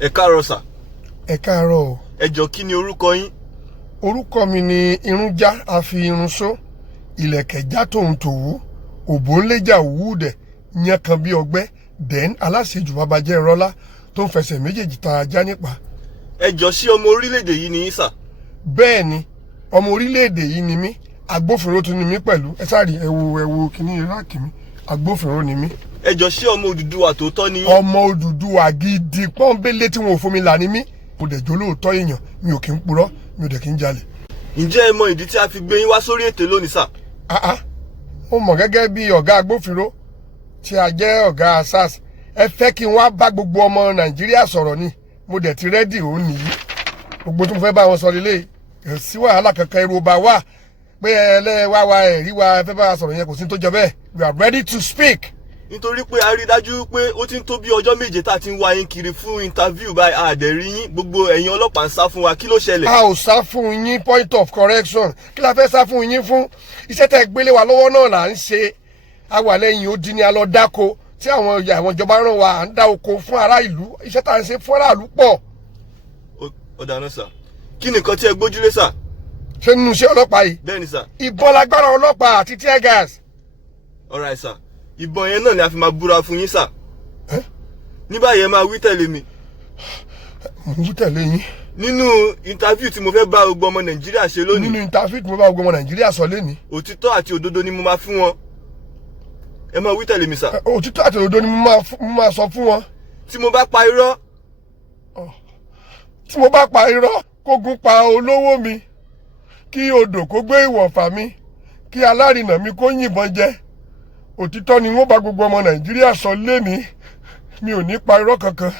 Ẹ káàárọ̀ sà. Ẹ káàárọ̀ o. Ẹ jọ̀ọ́ kí ni orúkọ yín? Orúkọ mi ni Irúnjá Afi Irun Só, Ìlẹ̀kẹ̀já tòun tòwú, Òbónléjà Òwúdẹ̀, Yẹn kan bí ọgbẹ́, then aláṣejù babajẹ́ rọ́lá tó ń fẹsẹ̀ méjèèjì ta ajá nípa. Ẹ jọ̀ọ́ ṣé ọmọ orílẹ̀-èdè yìí ni yín sà? Bẹ́ẹ̀ ni, ọmọ orílẹ̀-èdè yìí ni mí, agbófinró tún ni mí pẹ̀lú. Ẹ sáré ẹ wo kìíní Iraq mi, agbófinró ni mí. Ẹ jọ̀ọ́ ṣé ọmọ Odùduwà tòótọ́ ni yín? Ọmọ Odùduwà gidi pọ́nbélé tí wọn ò fún mi là ní mí. Mo dẹ̀ jó lóòótọ́ èèyàn, mi ò kí ń purọ́, mi ò dẹ̀ kí ń jalè. Ǹjẹ́ ẹ mọ ìdí tí a fi gbé yín wá sórí ètò lónìí sà? Mo mọ̀ gẹ́gẹ́ bí ọ̀gá agbófinró tí a jẹ́ ọ̀gá SARS, ẹ fẹ́ kí n wá bá gbogbo ọmọ Nàìjíríà sọ̀rọ̀ ni, mo dẹ̀ ti rẹ́dì òun nìyí. Gbogbo tí mo fẹ́ bá wọn sọ lélẹ̀ ẹ̀ sí wàhálà kankan, èrò ọba wà pé ẹlẹ́wà wa ẹ̀rí wa ẹ fẹ́ bá wa sọ̀rọ̀ yẹn kò sí tó jọ bẹ́ẹ̀. We are ready to speak. Nítorí pé a rí dájú pé ó ti ń tó bí ọjọ́ méje tá a ti ń wá yín kiri fún interview báyìí àdẹ̀rí yín, gbogbo ẹ̀yin ọlọ́pàá ń sá fún wa, kí ló ṣẹlẹ̀? A ò sá fún yín, point of correction, kí la fẹ́ sá fún yín fún? Iṣẹ́ tẹ́ gbélé wa lọ́wọ́ náà là ń ṣe. A wà lẹ́yìn odi ni a lọ dáko tí àwọn ìjọba rán wa à ń dá oko fún ará ìlú. Iṣẹ́ tá à ń ṣe fún aráàlú pọ̀. Ọ̀dà náà sà, kí ni nǹkan tí ẹ gbójúlé sà? Ṣé nínú iṣẹ́ ọlọ́pàá yìí? Bẹ́ẹ̀ ni sà. Ìbọn lágbára ọlọ́pàá àti tear gas. Alright sà, ìbọn yẹn náà ni a fi máa búra fún yín sà. Ní báyìí ẹ máa wí tẹ̀lé mi. Mo ń wí tẹ̀lé yín. Nínú interview tí mo fẹ́ bá gbogbo ọmọ Nàìjíríà ṣe lónìí. Nínú interview tí mo bá gbogbo ọmọ Nàìjíríà sọ lénìí. Òtítọ́ àti òdodo ni mo máa fún wọn. Ẹ máa wí tẹ̀lé mi sà. Òtítọ́ àti òdodo ni mo máa sọ fún wọn. Tí mo bá pa irọ́. Tí mo bá pa irọ́, kógun pa olówó mi, kí odò kó gbé ìwọ̀fà mi, kí alárinà mi kó yìnbọn jẹ. Òtítọ́ ni wọ́n bá gbogbo ọmọ Nàìjíríà sọ lénìí, mi ò ní pa irọ́ kankan.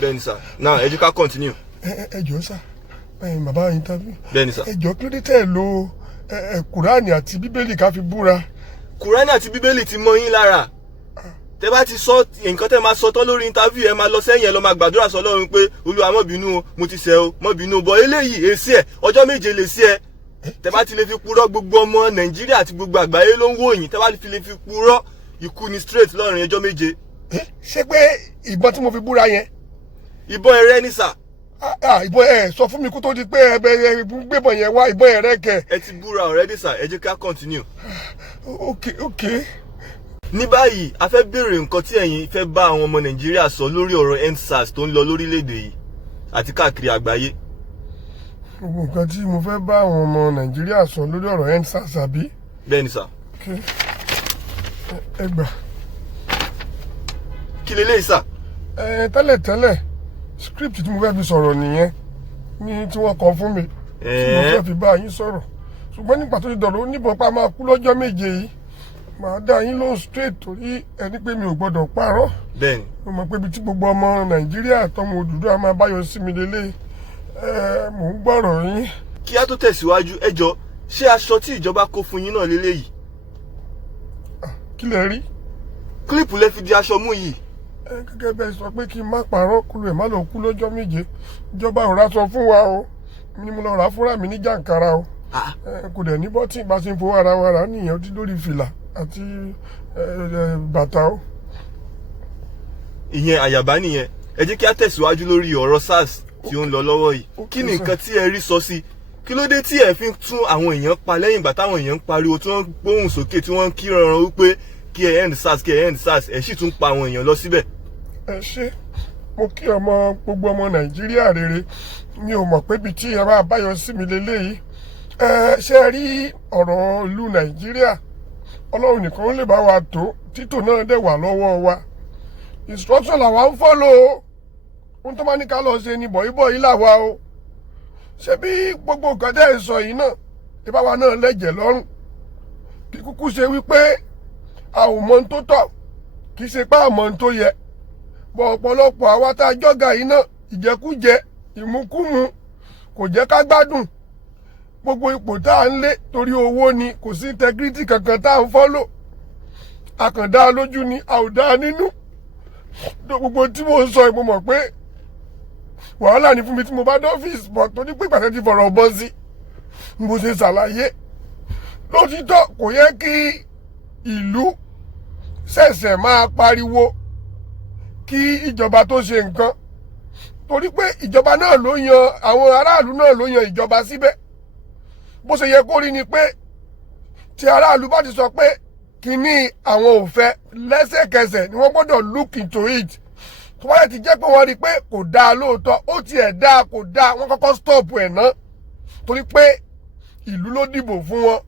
Bẹ́ẹ̀ni sà, now ẹ jẹ́ ká continue. Ẹ jọ̀ọ́ sà, bàbá interview. Bẹ́ẹ̀ni sà. Ẹ jọ̀ọ́ kí ló dé tẹ́ ẹ lo Kùránì àti Bíbélì ká fi búra? Kùránì àti Bíbélì ti mọ yín lára. Tẹ́ bá ti sọ nǹkan tẹ́ máa sọ tán lórí interview, ẹ máa lọ sẹ́yìn ẹ lọ máa gbàdúrà sọ Ọlọ́run pé Olúwa má bínú o, mo ti ṣẹ̀ o, má bínú o. Bọ̀ eléyìí èsì ẹ̀ ọjọ́ méje lè sí ẹ. Tẹ́ bá ti lè fi purọ́, gbogbo ọmọ Nàìjíríà àti gbogbo àgbáyé ló ń wò yín. Tẹ́ bá ti lè fi purọ́, ikú ni straight lọ́rùn ọjọ́ méje. Ṣé pé ìbọn tí mo fi búra yẹn? Ìbọn ẹ̀rẹ́ ni sà. Ìbọn ẹ̀ sọ fún mi kó tó di pé ẹ gbébọn yẹn wá, ìbọn ẹ̀rẹ́ kẹ. Ẹ ti búra already sà, ẹ jẹ́ ká continue. Okay. Ní báyìí a fẹ́ béèrè nǹkan tí ẹ̀yin fẹ́ bá àwọn ọmọ Nàìjíríà sọ lórí ọ̀rọ̀ EndSARS tó ń lọ lórílẹ̀‐èdè yìí àti káàkiri àgbáyé. Gbogbo nǹkan tí mo fẹ́ bá àwọn ọmọ Nàìjíríà sọ lórí ọ̀rọ̀ EndSARS àbí? Bẹ́ẹ̀ni sà. Ẹ gbà. Kí leléyìí sà? Tẹ́lẹ̀ script tí mo fẹ́ fi sọ̀rọ̀ nìyẹn ní tí wọ́n kọ fún mi tí mo fẹ́ fi bá yín sọ̀rọ̀, ṣùgbọ́n nígbà tó ti dọ̀rọ̀ oníbọn pa máa kú lọ́jọ́ méje yìí, màá dá yín lóhùn straight torí ẹni pé mi ò gbọ́dọ̀ parọ́. Bẹ́ẹ̀ni. Mo mọ̀ pé ibi tí gbogbo ọmọ Nàìjíríà tọmọ Odùduwà máa báyọ sí mi lélẹ̀, mò ń gbọ́rọ̀ yín. Kí á tó tẹ̀síwájú, ẹ jọ̀ọ́ ṣé aṣọ tí ìjọba kó fún yín náà leléyìí? Kí lẹ rí? Kílípù lẹ fi di aṣọ mú yìí. Gẹ́gẹ́ bẹ́ẹ̀ sọ pé kí n má parọ́ kúrò ẹ̀ má lọ kú lọ́jọ́ méje, ìjọba ò ra sọ fún wa o, ni mo lọ rà fúnra mi ní jàǹkàrà o. Kò dẹ̀ ní bọ́tì bá ti ń fowó ara wa rà nìyẹn, ó ti lórí fìlà àti bàtà o. Ìyẹn àyàbá nìyẹn. Ẹ jẹ́ kí á tẹ̀síwájú lórí ọ̀rọ̀ SARS tí ó ń lọ lọ́wọ́ yìí. Kí ni nǹkan tí ẹ rí sọ sí? Kí ló dé tí ẹ fi ń tún àwọn èèyàn pa lẹ́yìn ìgbà táwọn èèyàn ń pariwo tí wọ́n ń gbóhùn sókè tí wọ́n ń kí ranran wípé kí ẹ EndSARS, kí ẹ EndSARS, ẹ sì tún pa àwọn èèyàn lọ síbẹ̀? Ẹ ṣé, mo kí gbogbo ọmọ Nàìjíríà rere, mi ò mọ̀ pé ibi tí ẹ máa báyọ sí mi leléyìí. Ṣé rí ọ̀rọ̀ ìlú Nàìjíríà, Ọlọ́run nìkan lè bá wa tó, títò náà dẹ̀ wà lọ́wọ́ wa. Instruction làwa ń follow, ohun tó máa ní ká lọ ṣe ni bọ̀yìbọ̀yì làwa o. Ṣé bí gbogbo nǹkan tẹ́ ẹ sọ yìí náà, ìbá wa náà lẹ́jẹ̀ lọ́rùn. Kí kúkú ṣe wípé a ò mọ ohun tó tọ́, kì í ṣe pé a mọ ohun tó yẹ. Bọ̀ ọ̀pọ̀lọpọ̀ àwa tá a jọ́gà yìí náà, ìjẹkújẹ, ìmukúmu kò jẹ́ ká gbádùn. Gbogbo ipò tá à ń lé torí owó ni, kò sí integrity kankan tá à ń follow. Àkàndá lójú ni, a ò dá nínú. Gbogbo tí mo ń sọ mo mọ̀ pé wàhálà ni fún mi tí mo bá dọ́fíìsì, bọ̀ torí pé ìpàdé ti fọ̀rọ̀ bọ́ sí, mo ṣe ṣàlàyé. Lótìtọ́ kò yẹ kí ìlú ṣẹ̀ṣẹ̀ máa pariwo kí ìjọba tó ṣe nǹkan torí pé ìjọba náà ló yan àwọn aráàlú náà ló yan ìjọba síbẹ̀ bó ṣe yẹ kó rí ni pé tí aráàlú bá ti sọ pé kínní àwọn ò fẹ́ lẹ́sẹ̀kẹsẹ̀ ni wọ́n gbọ́dọ̀ look into it tó bá yẹ ti jẹ́ pé wọ́n rí i pé kò dáa lóòótọ́ ó tiẹ̀ dáa kò dáa wọ́n kọ́kọ́ stop ẹ̀ ná torí pé ìlú ló dìbò fún wọn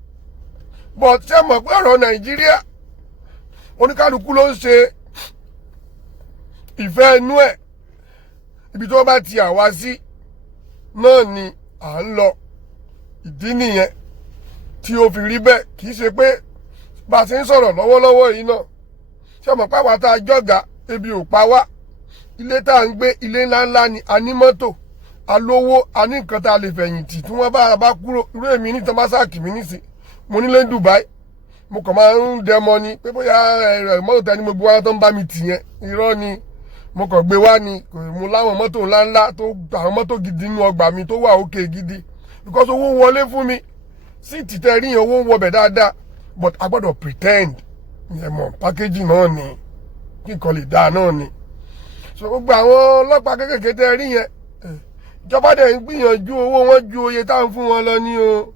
but ṣé mọ̀ pé ọ̀rọ̀ Nàìjíríà oníkálukú ló ń ṣe ìfẹ́ inú ẹ̀ ibi tó bá ti àwa sí náà ni à ń lọ ìdí nìyẹn tí ó fi rí bẹ́ẹ̀ kì í ṣe pé bá a ṣe ń sọ̀rọ̀ lọ́wọ́lọ́wọ́ yìí náà ṣé mọ̀ pé àwa tá a jọ̀gá ebi ò pa wá ilé tá à ń gbé ilé ńláńlá ni a ní mọ́tò a lówó a ní nǹkan tá a lè fẹ̀yìntì tí wọ́n bá kúrò irú èmi ní tọ́másàkì mi nísìn mo nílé Dubai mo kàn máa ń dẹmọ ni pé bóyá mọ́tò tẹ́ni mo gbé wá tó ń bá mi tì yẹn irọ́ ni mo kàn gbé wá ni mo láwọn mọ́tò ńláńlá tó àwọn mọ́tò gidi nínú ọgbà mi tó wà òkè gidi because owó wọlé fún mi sí títẹ̀ rí yẹn owó ń wọbẹ̀ dáadáa but a gbọ́dọ̀ pretend yẹn mọ̀ pákéjì náà ni kíkan lè dáa náà ni so gbogbo àwọn ọlọ́pàá kékèké tẹ́ rí yẹn ìjọba dẹ̀ ń gbìyànjú owó wọn ju oye tá à ń fún wọn lọ ní o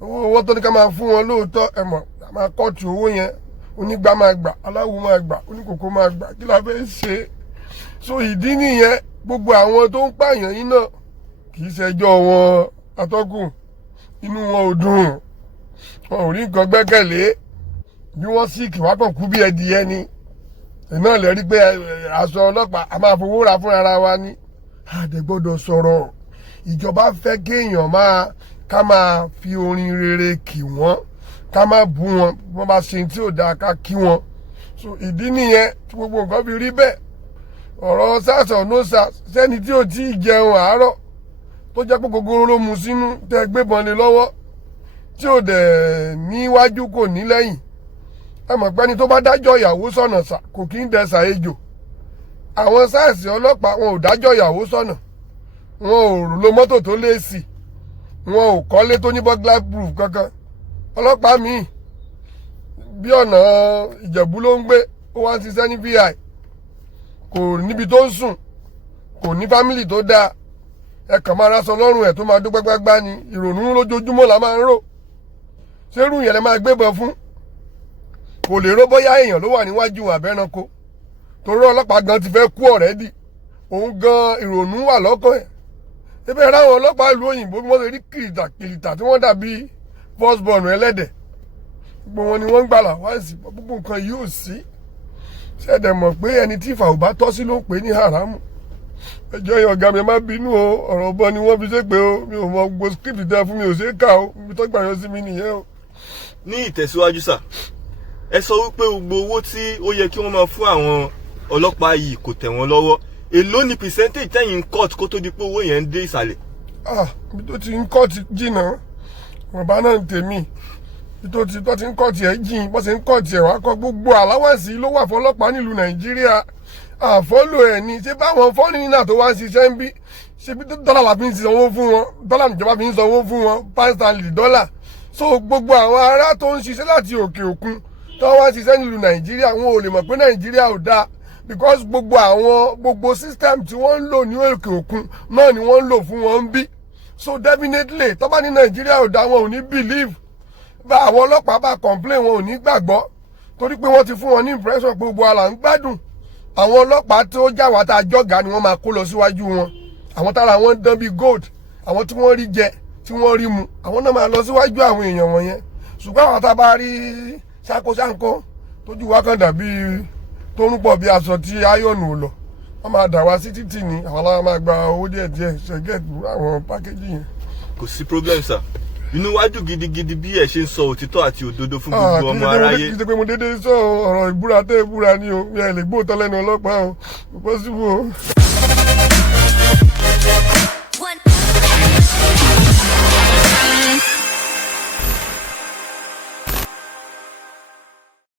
owó tó ní ká máa fún wọn lóòótọ́ ẹ mọ̀ a máa kọ́ọ̀tù owó yẹn onígbà máa gbà aláwo máa gbà oníkòkó máa gbà kí la fẹ́ ṣe so ìdí nìyẹn gbogbo àwọn tó ń pààyàn yín náà kì í ṣẹjọ́ wọn atọ́kùn inú wọn ò dùn wọn ò rí nǹkan gbẹ́kẹ̀lé bí wọ́n sì kì wá kàn kú bí ẹdìyẹ ni náà lè rí pé aṣọ ọlọ́pàá a máa fowó ra fúnra ara wa ní àdẹ gbọ́dọ̀ sọ̀rọ̀ ìjọba fẹ́ kéèyàn ká máa fi orin rere kì wọ́n ká má bú wọn wọ́n bá ṣe tí ò dáa ká kí wọn so ìdí nìyẹn tí gbogbo nǹkan fi rí bẹ́ẹ̀ ọ̀rọ̀ sàṣọ no sà sẹ́ni tí ò tí ì jẹun àárọ̀ tó jẹ́ pé gogoro ló mu sínú tẹ́ gbébọn lé lọ́wọ́ tí ò dẹ̀ níwájú kò ní lẹ́yìn ẹ mọ̀ pé ẹni tó bá dájọ́ ìyàwó sọ̀nà sà kò kí ń dẹ̀sà ejò àwọn sáàsì ọlọ́pàá wọn ò dájọ́ ìyàwó sọ̀nà wọn ò lo mọ́tò tó léèsì wọn ò kọ́lé tó ní burglar proof kankan ọlọ́pàá míì bí ọ̀nà Ìjẹ̀bú ló ń gbé ó wá ń ṣiṣẹ́ ní VI kò níbi tó ń sùn kò ní fámìlì tó dáa ẹ kàn máa rásọ lọ́rùn ẹ̀ tó máa dún gbágbágbá ni ìrònú lójoojúmọ́ la máa ń rò ṣérú yẹn lẹ máa gbébọn fún kò lè ró bóyá èèyàn ló wà níwájú àbẹ́ranko torí ọlọ́pàá gan ti fẹ́ kú ọ̀rẹ́dì òun gan ìrònú wà lọ́kàn ẹ̀ ebe ráwọn ọlọ́pàá ìlú òyìnbó bí wọ́n ṣe rí kìrìtà tí wọ́n dàbí firstborn ẹlẹ́dẹ̀ gbogbo wọn ni wọ́n ń gbàlà wá sí gbogbo nǹkan yìí ò sí ṣẹ̀dẹ̀ mọ̀ pé ẹni tí ìfà ò bá tọ́ sí ló ń pè ní haramu ẹjọ́ yẹn ọ̀gá mi ẹ má bínú o ọ̀rọ̀ ọbọ ni wọ́n fi ṣe pé o mi ò mọ gbogbo script tẹ fún mi ò ṣe é kà o ibi tó gbà yọ sí mi nìyẹn o. ní ìtẹ̀síwájú sà ẹ sọ wípé gbogbo owó tí ó yẹ kí wọ́n máa fún àwọn ọlọ́pàá yìí kò tẹ̀ wọ́n lọ́wọ́ èló ni percentage tẹ̀yìn court kó tó di pé owó yẹn ń dé ìsàlẹ̀. ibi tó ti ń court jìnnà bàbá náà ń tèmi ibi tó ti ń court ẹ̀ jìn bó ṣe ń court ẹ̀ wá kọ́ gbogbo àláwàsí ló wà fọlọ́pàá nílùú Nàìjíríà àfọ́lò ẹ̀ ní ṣé báwọn fọ́ọ̀nì náà tó wá ń ṣiṣẹ́ ń bí ṣe bí dọ́là la fi ń sanwó fún wọn dọ́là níjọba fi ń sanwó fún wọn pound sterling dọ́là so gbogbo àwọn ará tó ń ṣiṣẹ́ láti òkè òkun tó wá ń ṣiṣẹ́ nílùú Nàìjíríà wọn ò lè mọ̀ pé Nàìjíríà ò dáa because gbogbo system tí wọ́n ń lò ní òkè òkun náà ni wọ́n ń lò fún wọn ń bí so definitely tó bá ní Nàìjíríà ò dáa wọn ò ní believe bá àwọn ọlọ́pàá bá complain wọn ò ní gbàgbọ́ torí pé wọ́n ti fún wọn ní impression pé gbogbo àlà ń gbádùn àwọn ọlọ́pàá tó jáwàá tá a jọ́gà ni wọ́n máa kó lọ síwájú wọn àwọn tára wọn dán bíi gold àwọn tí wọ́n rí jẹ tí wọ́n rí mu àwọn náà máa lọ síwájú àwọn èèyàn wọ̀nyẹn ṣùgbọ́n àwọn tá a bá rí ṣákóṣáńkó tójú wa kan dàbí tó ń pọ̀ bí aṣọ tí áyọ̀nù ò lọ wọ́n máa dà wá sí títì ní àwọn aláwọ̀ máa gba owó díẹ̀díẹ̀ ṣẹ́gẹ̀tì àwọn pákéjì yẹn. kò sí problem sir inú wájú gidigidi bí ẹ ṣe ń sọ òtítọ́ àti òdodo fún gbogbo ọmọ aráyé. kì í ṣe pé mo dédé sọ ọ̀rọ̀ ìbúra tẹ́ ìbúra ni o mi ò lè gbóòótọ́ lẹ́nu ọlọ́pàá o kò pọ́sibú o.